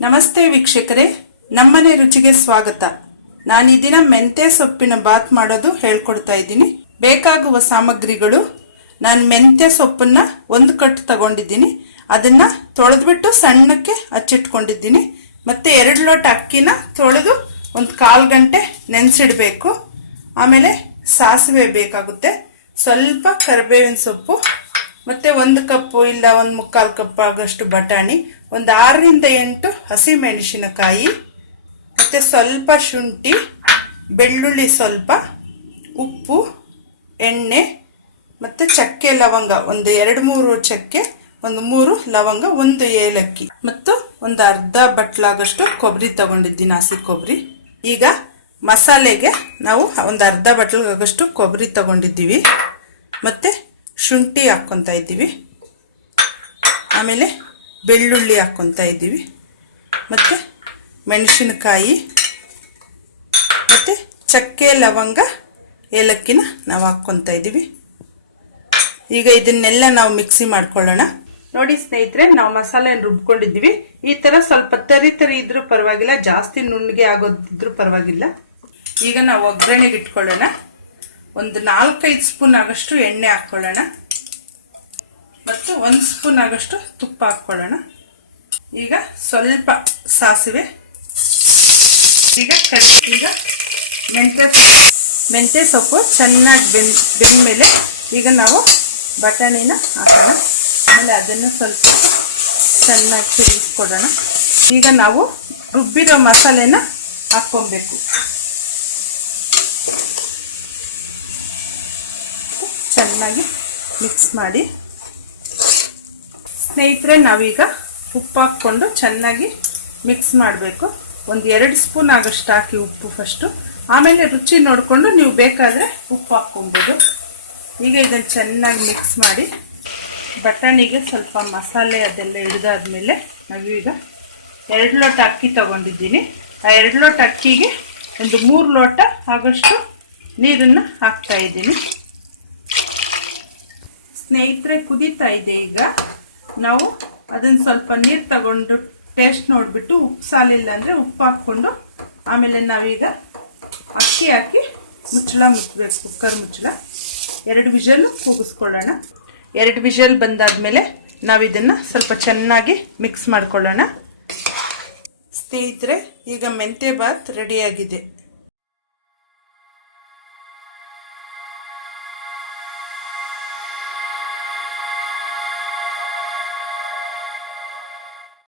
ನಮಸ್ತೆ ವೀಕ್ಷಕರೇ, ನಮ್ಮನೆ ರುಚಿಗೆ ಸ್ವಾಗತ. ನಾನು ಈ ದಿನ ಮೆಂತ್ಯ ಸೊಪ್ಪಿನ ಬಾತ್ ಮಾಡೋದು ಹೇಳ್ಕೊಡ್ತಾ ಇದ್ದೀನಿ. ಬೇಕಾಗುವ ಸಾಮಗ್ರಿಗಳು: ನಾನು ಮೆಂತ್ಯ ಸೊಪ್ಪನ್ನ 1 ಕಟ್ ತಗೊಂಡಿದ್ದೀನಿ. ಅದನ್ನ ತೊಳೆದ್ಬಿಟ್ಟು ಸಣ್ಣಕ್ಕೆ ಹಚ್ಚಿಟ್ಕೊಂಡಿದ್ದೀನಿ. ಮತ್ತೆ 2 ಲೋಟ ಅಕ್ಕಿನ ತೊಳೆದು 1/4 ಗಂಟೆ ನೆನೆಸಿಡಬೇಕು. ಆಮೇಲೆ ಸಾಸಿವೆ ಬೇಕಾಗುತ್ತೆ, ಸ್ವಲ್ಪ ಕರಿಬೇವಿನ ಸೊಪ್ಪು, ಮತ್ತೆ 1 ಕಪ್ ಇಲ್ಲ 1/4 ಕಪ್ ಆಗಷ್ಟು ಬಟಾಣಿ, 6 ರಿಂದ 8 ಹಸಿ ಮೆಣಸಿನಕಾಯಿ, ಮತ್ತೆ ಸ್ವಲ್ಪ ಶುಂಠಿ, ಬೆಳ್ಳುಳ್ಳಿ ಸ್ವಲ್ಪ, ಉಪ್ಪು, ಎಣ್ಣೆ, ಮತ್ತೆ ಚಕ್ಕೆ ಲವಂಗ 2-3 ಚಕ್ಕೆ, 3 ಲವಂಗ, 1 ಏಲಕ್ಕಿ, ಮತ್ತು ಅರ್ಧ ಬಟ್ಲಾಗಷ್ಟು ಕೊಬ್ಬರಿ ತಗೊಂಡಿದ್ದೀನಿ, ಹಸಿ ಕೊಬ್ಬರಿ. ಈಗ ಮಸಾಲೆಗೆ ನಾವು ಅರ್ಧ ಬಟ್ಲಾಗಷ್ಟು ಕೊಬ್ಬರಿ ತಗೊಂಡಿದ್ದೀವಿ. ಮತ್ತೆ ಶುಂಠಿ ಹಾಕ್ಕೊತಾ ಇದ್ದೀವಿ, ಆಮೇಲೆ ಬೆಳ್ಳುಳ್ಳಿ ಹಾಕ್ಕೊತಾ ಇದ್ದೀವಿ, ಮತ್ತು ಮೆಣಸಿನಕಾಯಿ, ಮತ್ತು ಚಕ್ಕೆ ಲವಂಗ ಏಲಕ್ಕಿನ ನಾವು ಹಾಕ್ಕೊತಾ ಇದ್ದೀವಿ. ಈಗ ಇದನ್ನೆಲ್ಲ ನಾವು ಮಿಕ್ಸಿ ಮಾಡ್ಕೊಳ್ಳೋಣ. ನೋಡಿ ಸ್ನೇಹಿತರೆ, ನಾವು ಮಸಾಲೆನ ರುಬ್ಕೊಂಡಿದ್ದೀವಿ. ಈ ಥರ ಸ್ವಲ್ಪ ತರಿ ಇದ್ರೂ ಪರವಾಗಿಲ್ಲ, ಜಾಸ್ತಿ ನುಣ್ಣಗೆ ಆಗೋದಿದ್ರೂ ಪರವಾಗಿಲ್ಲ. ಈಗ ನಾವು ಒಗ್ಗರಣೆಗೆ ಇಟ್ಕೊಳ್ಳೋಣ. 4-5 ಸ್ಪೂನ್ ಆಗಷ್ಟು ಎಣ್ಣೆ ಹಾಕ್ಕೊಳ್ಳೋಣ, ಮತ್ತು 1 ಸ್ಪೂನ್ ಆಗಷ್ಟು ತುಪ್ಪ ಹಾಕ್ಕೊಳ್ಳೋಣ. ಈಗ ಸ್ವಲ್ಪ ಸಾಸಿವೆ, ಈಗ ಮೆಂತ್ಯ ಸೊಪ್ಪು ಚೆನ್ನಾಗಿ ಬೆಂದ್ಮೇಲೆ ಈಗ ನಾವು ಬಟಾಣಿನ ಹಾಕೋಣ. ಆಮೇಲೆ ಅದನ್ನು ಸ್ವಲ್ಪ ಚೆನ್ನಾಗಿ ತಿರುಗಿಸ್ಕೊಡೋಣ. ಈಗ ನಾವು ರುಬ್ಬಿರೋ ಮಸಾಲೆನ ಹಾಕ್ಕೊಬೇಕು. ಚೆನ್ನಾಗಿ ಮಿಕ್ಸ್ ಮಾಡಿ. ಸ್ನೇಹಿತರೆ, ನಾವೀಗ ಉಪ್ಪು ಹಾಕ್ಕೊಂಡು ಚೆನ್ನಾಗಿ ಮಿಕ್ಸ್ ಮಾಡಬೇಕು. 2 ಸ್ಪೂನ್ ಆಗಷ್ಟು ಹಾಕಿ ಉಪ್ಪು ಫಸ್ಟು, ಆಮೇಲೆ ರುಚಿ ನೋಡಿಕೊಂಡು ನೀವು ಬೇಕಾದರೆ ಉಪ್ಪು ಹಾಕ್ಕೊಬೋದು. ಈಗ ಇದನ್ನು ಚೆನ್ನಾಗಿ ಮಿಕ್ಸ್ ಮಾಡಿ ಬಟಾಣಿಗೆ ಸ್ವಲ್ಪ ಮಸಾಲೆ ಅದೆಲ್ಲ ಹಿಡಿದಾದ್ಮೇಲೆ ನಾವೀಗ 2 ಲೋಟ ಅಕ್ಕಿ ತಗೊಂಡಿದ್ದೀನಿ. ಆ 2 ಲೋಟ ಅಕ್ಕಿಗೆ 3 ಲೋಟ ಆಗಷ್ಟು ನೀರನ್ನು ಹಾಕ್ತಾ ಇದ್ದೀನಿ. ಸ್ನೇಹಿತರೆ, ಕುದೀತಾ ಇದೆ. ಈಗ ನಾವು ಅದನ್ನು ಸ್ವಲ್ಪ ನೀರು ತಗೊಂಡು ಟೇಸ್ಟ್ ನೋಡಿಬಿಟ್ಟು ಉಪ್ಪು ಸಾಲಿಲ್ಲ ಅಂದರೆ ಉಪ್ಪು ಹಾಕ್ಕೊಂಡು ಆಮೇಲೆ ನಾವೀಗ ಅಕ್ಕಿ ಹಾಕಿ ಮುಚ್ಚಳ ಮುಚ್ಚಬೇಕು. ಕುಕ್ಕರ್ ಮುಚ್ಚಳ 2 ವಿಷಲ್ ಕೂಗಿಸ್ಕೊಳ್ಳೋಣ. 2 ವಿಷಲ್ ಬಂದಾದಮೇಲೆ ನಾವು ಇದನ್ನು ಸ್ವಲ್ಪ ಚೆನ್ನಾಗಿ ಮಿಕ್ಸ್ ಮಾಡ್ಕೊಳ್ಳೋಣ. ಸ್ನೇಹಿತರೆ, ಈಗ ಮೆಂತ್ಯ ಬಾತ್ ರೆಡಿಯಾಗಿದೆ.